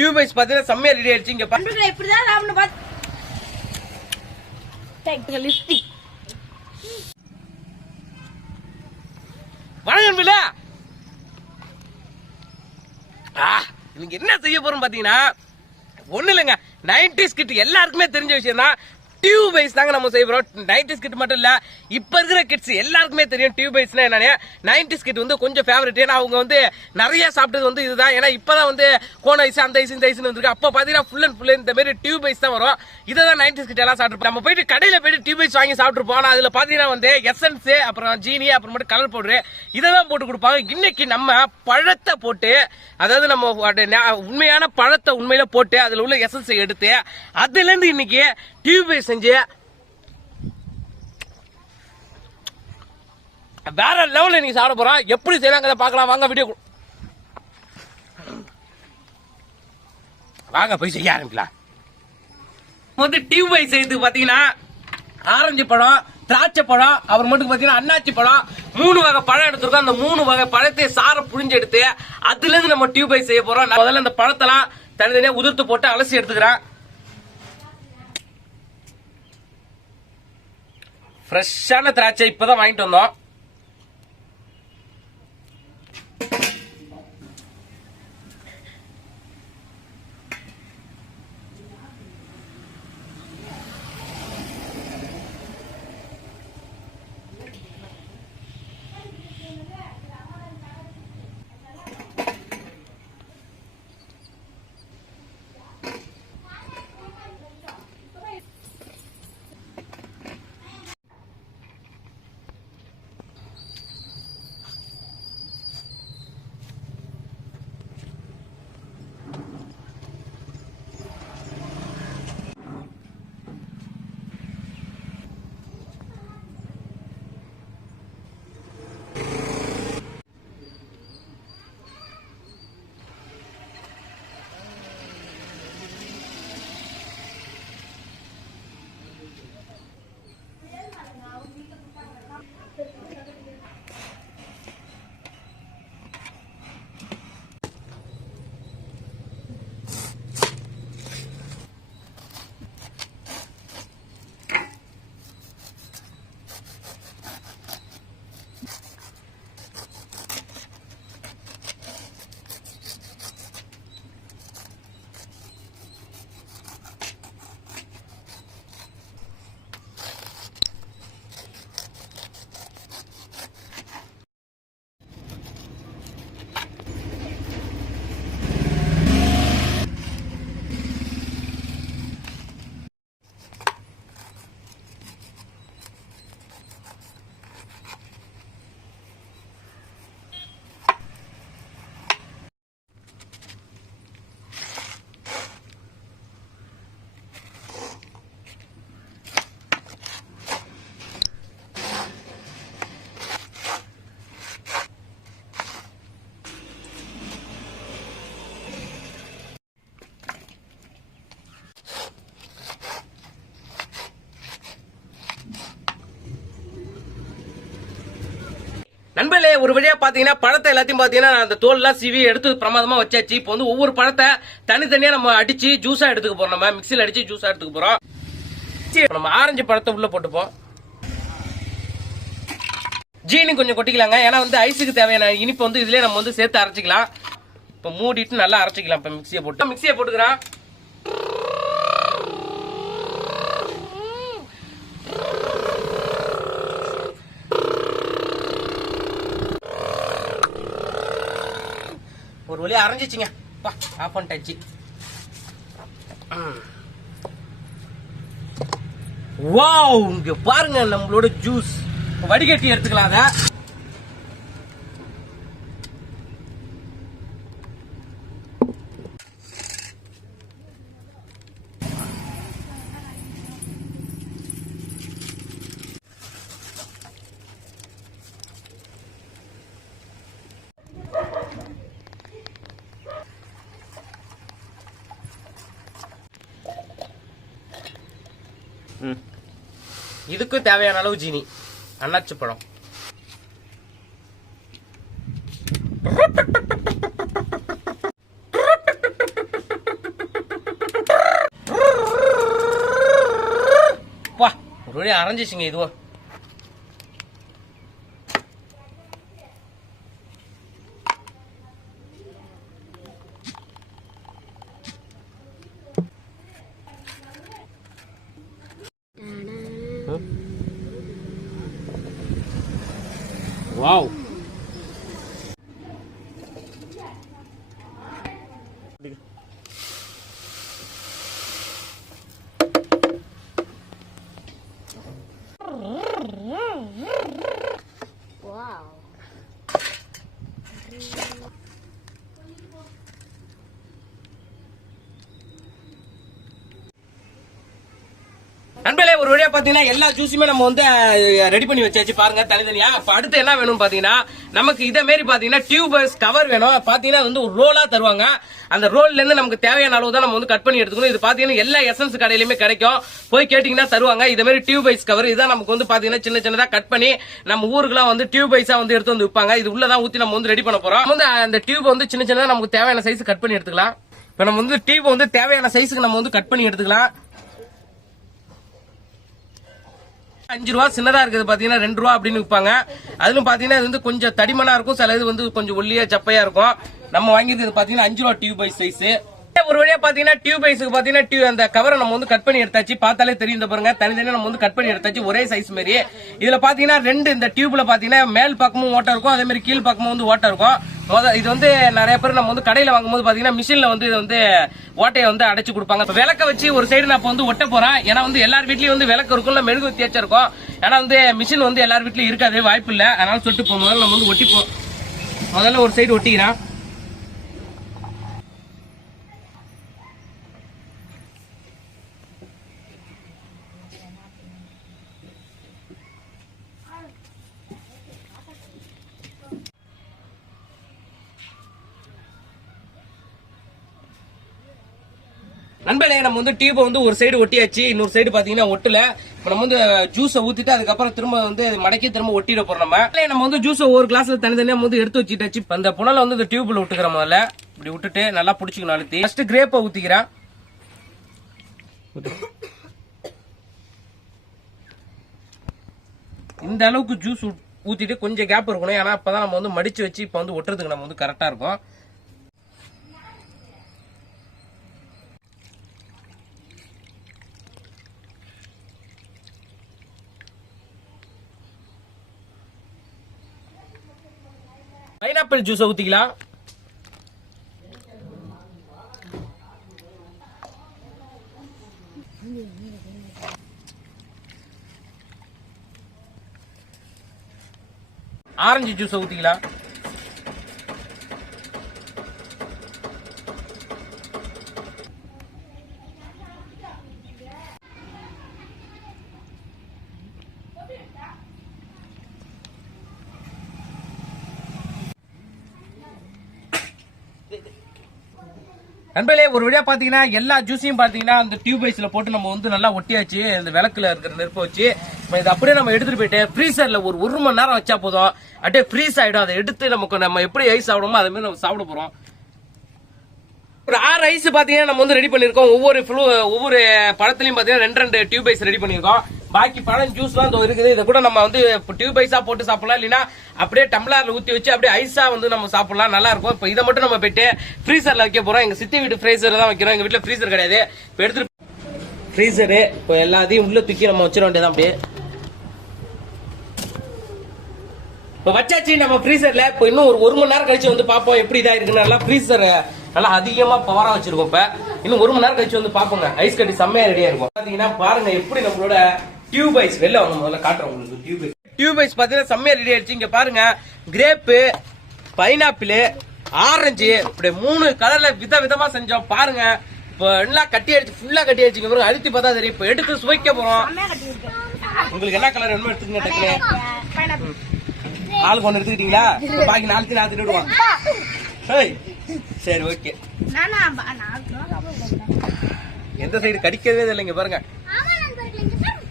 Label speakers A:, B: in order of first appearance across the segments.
A: Tube wise பாத்தீங்கன்னா செம்மையா ready ஆயிடுச்சு. இங்க பாருங்க
B: இப்படிதான் பார்த்து லிப்டிக்
A: வணக்கம் ஆ இன்னைக்கு என்ன செய்ய போறோம் பாத்தீங்கன்னா ஒண்ணு இல்லைங்க. நைன்டிஸ் கிட் எல்லாருக்குமே தெரிஞ்ச விஷயம் தான் டியூப் பைஸ் தாங்க நம்ம செய்கிறோம் நைன்டிஸ் கிட் மட்டும் இல்லை இப்போ இருக்கிற கிட்ஸ் எல்லாருக்குமே தெரியும் டியூப் வைஸ்னா என்னன்னு. நைன்டிஸ் கிட் வந்து கொஞ்சம் ஃபேவரட் ஏன்னா அவங்க வந்து நிறைய சாப்பிட்டது வந்து இதுதான். ஏன்னா இப்பதான் வந்து கோன் ஐஸ் அந்த ஐஸ் இந்த ஐஸ்னு வந்துருக்கு. அப்போ பார்த்தீங்கன்னா ஃபுல் அண்ட் ஃபுல் இந்த மாதிரி டியூப் பைஸ் தான் வரும். இதை தான் நைன்டிஸ் கிட் எல்லாம் சாப்பிட்டு நம்ம போயிட்டு கடையில் போயிட்டு டியூப் பைஸ் வாங்கி சாப்பிட்ருப்போம் ஆனால் அதில் பார்த்தீங்கன்னா வந்து எசன்ஸ் அப்புறம் ஜீனி அப்புறமேட்டு கலர் பவுடரு இதை தான் போட்டு கொடுப்பாங்க. இன்னைக்கு நம்ம பழத்தை போட்டு அதாவது நம்ம உண்மையான பழத்தை உண்மையில போட்டு அதில் உள்ள எசன்ஸை எடுத்து அதுலேருந்து இன்னைக்கு டியூபை செஞ்சு வேற லெவலில் இன்னைக்கு சாப்பிட போறோம் எப்படி செய்யலாங்கிறத பார்க்கலாம். வாங்க வீடியோ வாங்க போய் செய்ய ஆரம்பிக்கலாம். வந்து டியூபை செய்து பார்த்தீங்கன்னா ஆரஞ்சு பழம் திராட்சை பழம் மட்டும் பார்த்தீங்கன்னா அன்னாச்சி பழம் மூணு வகை பழம் எடுத்திருக்கோம். அந்த மூணு வகை பழத்தை சாரை புழிஞ்சு எடுத்து அதுலேருந்து நம்ம டியூபை செய்ய போறோம். நான் முதல்ல அந்த பழத்தெல்லாம் தனித்தனியாக உதிர்த்து போட்டு அலசி எடுத்துக்கிறேன். ஃப்ரெஷ்ஷான திராட்சை இப்பதான் வாங்கிட்டு வந்தோம் நண்பர்களே ஒரு வழியா பாத்தீங்கன்னா பழத்தை எல்லாத்தையும் பாத்தீங்கன்னா அந்த தோல் எல்லாம் சீவி எடுத்து பிரமாதமா வச்சாச்சு. இப்போ வந்து ஒவ்வொரு பழத்தை தனித்தனியா நம்ம அடிச்சு ஜூஸா எடுத்துக்க போறோம். நம்ம மிக்சியில் அடிச்சு ஜூஸா எடுத்துக்க போறோம். நம்ம ஆரஞ்சு பழத்தை உள்ள போட்டுப்போம். ஜீனி கொஞ்சம் கொட்டிக்கலாங்க. ஏன்னா வந்து ஐஸுக்கு தேவையான இனிப்பு வந்து இதுலயே நம்ம வந்து சேர்த்து அரைச்சிக்கலாம். இப்போ மூடிட்டு நல்லா அரைச்சிக்கலாம். இப்போ மிக்சியை போட்டு. மிக்சியை போட்டுக்கிறான். ஒரு வழியாக அரைஞ்சிச்சிங்க. பா ஆஃப் பண்ணிட்டாச்சு. வாவ் இங்க பாருங்க நம்மளோட ஜூஸ் வடிகட்டி எடுத்துக்கலாம் அதை. இதுக்கும் தேவையான அளவு ஜீனி. அண்ணாச்சி படம் வா ஒரு வழி அரைஞ்சிச்சுங்க இதுவும் Wow. நண்பர்களே ஒரு வழியா பாத்தீங்கன்னா எல்லா ஜூஸுமே நம்ம வந்து ரெடி பண்ணி வச்சாச்சு பாருங்க தனித்தனியா. அப்ப அடுத்து என்ன வேணும் பாத்தீங்கன்னா நமக்கு இதே மாதிரி பாத்தீங்கன்னா டியூபர்ஸ் கவர் வேணும். பாத்தீங்கன்னா வந்து ஒரு ரோலா தருவாங்க. அந்த ரோல்ல இருந்து நமக்கு தேவையான அளவு தான் நம்ம வந்து கட் பண்ணி எடுத்துக்கணும். இது பாத்தீங்கன்னா எல்லா எசன்ஸ் கடையிலுமே கிடைக்கும். போய் கேட்டீங்கன்னா தருவாங்க. இதே மாதிரி டியூபைஸ் கவர் இதான் நமக்கு வந்து பாத்தீங்கன்னா சின்ன சின்னதா கட் பண்ணி நம்ம ஊருக்குலாம் வந்து டியூபைஸா வந்து எடுத்து வந்து விற்பாங்க இது உள்ளதான் ஊத்தி நம்ம வந்து ரெடி பண்ண போறோம். வந்து அந்த டியூப் வந்து சின்ன சின்னதா நமக்கு தேவையான சைஸ் கட் பண்ணி எடுத்துக்கலாம். இப்ப நம்ம வந்து டியூப் வந்து தேவையான சைஸுக்கு நம்ம வந்து கட் பண்ணி எடுத்துக்கலாம். அஞ்சு ரூபா சின்னதா இருக்குது பாத்தீங்கன்னா ரெண்டு ரூபா அப்படின்னு விற்பாங்க. அதுல பாத்தீங்கன்னா இது வந்து கொஞ்சம் தடிமனா இருக்கும். சில இது வந்து கொஞ்சம் ஒல்லியா சப்பையா இருக்கும். நம்ம வாங்கியது பாத்தீங்கன்னா அஞ்சு ரூபா டியூப் பைஸ் சைஸ் ஒரு வழியா பாத்தீங்கன்னா டியூப் பைஸுக்கு பாத்தீங்கன்னா டியூ அந்த கவரை நம்ம வந்து கட் பண்ணி எடுத்தாச்சு. பார்த்தாலே தெரியும் இந்த பாருங்க. தனித்தனியா நம்ம வந்து கட் பண்ணி எடுத்தாச்சு. ஒரே சைஸ் மாதிரி இதுல பாத்தீங்கன்னா ரெண்டு இந்த டியூப்ல பாத்தீங்கன்னா மேல் பக்கமும் ஓட்டம் இருக்கும். அதே மாதிரி கீழ் பக்கமும் வந்து ஓட்டம் இருக்கும். இது வந்து நிறைய பேர் நம்ம வந்து கடையில வாங்கும்போது பாத்தீங்கன்னா மிஷின்ல வந்து இது வந்து ஓட்டையை வந்து அடைச்சு கொடுப்பாங்க. இப்போ விளக்க வச்சு ஒரு சைடு நான் இப்ப வந்து ஒட்ட போறேன். ஏன்னா வந்து எல்லார் வீட்லயும் வந்து விளக்கு இருக்கும் மெழுகு தேய்ச்சிருக்கும் ஏன்னா வந்து மிஷின் வந்து எல்லார் வீட்லயும் இருக்காது வாய்ப்பு இல்ல. அதனால சொல்லிட்டு போ முதல்ல நம்ம வந்து ஒட்டிப்போம் முதல்ல ஒரு சைடு ஒட்டிக்கிறேன். நண்பர்களே நம்ம வந்து டியூபை வந்து ஒரு சைடு ஒட்டியாச்சு. இன்னொரு சைடு பாத்தீங்கன்னா ஒட்டல. இப்போ நம்ம வந்து ஜூஸை ஊத்திட்டு அதுக்கப்புறம் திரும்ப வந்து அது மடக்கி திரும்ப ஒட்டிட போறோம் நம்ம. நம்ம வந்து ஜூஸை ஒரு கிளாஸ்ல தனித்தனியா வந்து எடுத்து வச்சுட்டாச்சு அந்த புனலை வந்து இந்த டியூப்ல விட்டுக்கிற முதல்ல. இப்படி விட்டுட்டு நல்லா பிடிச்சிக்கணும் அழுத்தி. ஃபர்ஸ்ட் கிரேப்பை ஊத்திக்கிறேன். இந்த அளவுக்கு ஜூஸ் ஊத்திட்டு கொஞ்சம் கேப் இருக்கணும். ஏன்னா அப்பதான் நம்ம வந்து மடிச்சு வச்சு இப்ப வந்து ஒட்டுறதுக்கு நம்ம வந்து கரெக்டா இருக்கும். ஆப்பிள் ஜூஸ் ஊத்திக்கலாம். ஆரஞ்சு ஜூஸ் ஊத்திக்கலாம். நண்பர்களே ஒரு வழியா பாத்தீங்கன்னா எல்லா ஜூஸையும் பாத்தீங்கன்னா அந்த டியூப் ஐஸ்ல போட்டு நம்ம வந்து நல்லா ஒட்டியாச்சு இந்த விளக்குல இருக்கிற நெருப்பை வச்சு. நம்ம இதை அப்படியே நம்ம எடுத்துட்டு போயிட்டு ஃப்ரீசர்ல ஒரு ஒரு மணி நேரம் வச்சா போதும். அப்படியே ஃப்ரீஸ் ஆயிடும். அதை எடுத்து நமக்கு நம்ம எப்படி ஐஸ் சாப்பிடமோ அதே மாதிரி நம்ம சாப்பிட போறோம். ஒரு ஆறு ஐஸ் பாத்தீங்கன்னா நம்ம வந்து ரெடி பண்ணிருக்கோம் ஒவ்வொரு ஃப்ளூ ஒவ்வொரு பழத்துலயும் பாத்தீங்கன்னா ரெண்டு ரெண்டு டியூப் ஐஸ் ரெடி பண்ணிருக்கோம் பாக்கி பழம் ஜூஸ்லாம் இதோ இருக்குது. இதை கூட நம்ம வந்து டியூப் ஐஸா போட்டு சாப்பிடலாம். இல்லைன்னா அப்படியே டம்ளர்ல ஊத்தி வச்சு அப்படியே ஐஸா வந்து நம்ம சாப்பிடலாம். நல்லா இருக்கும். இப்போ இதை மட்டும் நம்ம போயிட்டு ஃப்ரீசர்ல வைக்க போறோம். எங்க சித்தி வீட்டு ஃப்ரீசர் தான் வைக்கிறோம். எங்க வீட்டுல ஃப்ரீசர் கிடையாது. இப்போ எடுத்துட்டு ஃப்ரீசரு இப்போ எல்லாத்தையும் உள்ள தூக்கி நம்ம வச்சிட வேண்டியதான் அப்படியே. இப்போ வச்சாச்சு நம்ம ஃப்ரீசர்ல இப்போ இன்னும் ஒரு ஒரு மணி நேரம் கழிச்சு வந்து பார்ப்போம் எப்படி இதா இருக்குன்னு. நல்லா ஃப்ரீசர் நல்லா அதிகமா பவரா வச்சிருக்கோம் இப்ப. இன்னும் ஒரு மணி நேரம் கழிச்சு வந்து பாப்போங்க ஐஸ் கட்டி செம்மையா ரெடியா இருக்கும். பாத்தீங்கன்னா பாருங்க எப்படி நம்மளோட டியூப் ஐஸ் வெளில வாங்க முதல்ல காட்டுறேன் உங்களுக்கு டியூப் ஐஸ் டியூப் ஐஸ் பாத்தீங்கன்னா செம்மையா ரெடி ஆயிடுச்சு இங்க பாருங்க கிரேப்பு பைனாப்பிள் ஆரஞ்சு இப்படி மூணு கலர்ல வித விதமா செஞ்சோம் பாருங்க இப்போ எல்லாம் கட்டி அடிச்சு ஃபுல்லா கட்டி அடிச்சு பாருங்க அழுத்தி பார்த்தா தெரியும் இப்போ எடுத்து சுவைக்க போறோம். உங்களுக்கு என்ன கலர் வேணுமோ எடுத்துக்கங்க டக்குனு. ஆளுக்கு ஒன்று எடுத்துக்கிட்டீங்களா பாக்கி நாலு நாலு விடுவான் ஏய், சரி ஓகே
B: நானா, நான்.
A: எந்த சைடு கடிக்கவே இல்லைங்க பாருங்க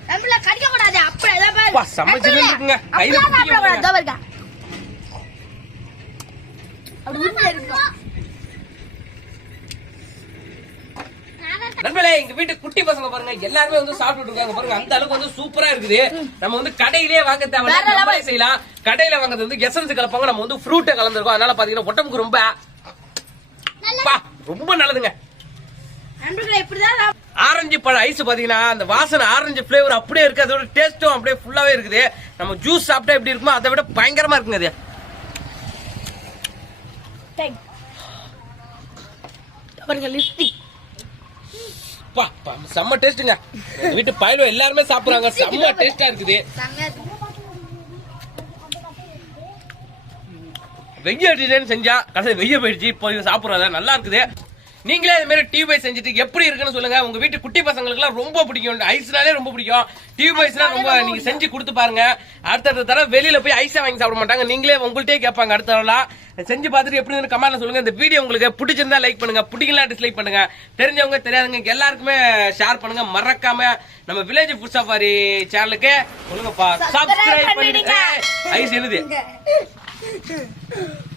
B: நண்பர்களே, கடிக்கக்கூடாது. அப்படி பாரு.
A: செம்ம இருக்குங்க. கையில
B: பாருங்க.
A: நண்பர்களே மக்களே எங்க வீட்டு குட்டி பசங்க பாருங்க எல்லாருமே வந்து சாப்பிட்டு இருக்காங்க பாருங்க அந்த அளவுக்கு வந்து சூப்பரா இருக்குது நம்ம வந்து கடையிலே வாங்க தேவையில்ல செய்யலாம் கடையில வாங்குறது வந்து எசன்ஸ் கலப்பாங்க நம்ம வந்து ஃப்ரூட்டை கலந்துருக்கோம் அதனால பாத்தீங்கன்னா உடம்புக்கு ரொம்ப பா, ரொம்ப நல்லதுங்க. ஆரஞ்சு பழ ஐஸ் பாத்தீங்கன்னா அந்த வாசனை ஆரஞ்சு ஃபிளேவர் அப்படியே இருக்கு. அதோட டேஸ்டும் அப்படியே ஃபுல்லாவே இருக்குது. நம்ம ஜூஸ் சாப்பிட்டா எப்படி இருக்குமோ அதை விட பயங்கரமா இருக்குங்க அது. செம்ம டேஸ்ட்டுங்க வீட்டு பயலும் எல்லாருமே சாப்பிடுறாங்க. செம்ம டேஸ்டா இருக்குது. வெய்ய டிசைன் செஞ்சா கடைசி வெய்ய போயிடுச்சு. இப்போ இது சாப்பிடுறதா நல்லா இருக்குது. நீங்களே இது மாதிரி டிவி பைஸ் செஞ்சுட்டு எப்படி இருக்குன்னு சொல்லுங்க. உங்க வீட்டு குட்டி பசங்களுக்குலாம் ரொம்ப பிடிக்கும். ஐஸ்னாலே ரொம்ப பிடிக்கும். டிவி பைஸ்னா ரொம்ப நீங்க செஞ்சு கொடுத்து பாருங்க. அடுத்தடுத்த தடவை வெளியில போய் ஐஸா வாங்கி சாப்பிட மாட்டாங்க. நீங்களே உங்கள்ட்டே கேட்பாங்க அடுத்த தடவை. செஞ்சு பார்த்துட்டு எப்படி கமெண்ட்ல சொல்லுங்க. இந்த வீடியோ உங்களுக்கு பிடிச்சிருந்தா லைக் பண்ணுங்க. பிடிக்கலாம் டிஸ்லைக் பண்ணுங்க. தெரிஞ்சவங்க தெரியாதவங்க எல்லாருக்குமே ஷேர் பண்ணுங்க. மறக்காம நம்ம வில்லேஜ் ஃபுட் சஃபாரி சேனலுக்கு சொல்லுங்கப்பா. சப்ஸ்கிரைப்
B: பண்ணிடுங்க.
A: ஐஸ் என்னது?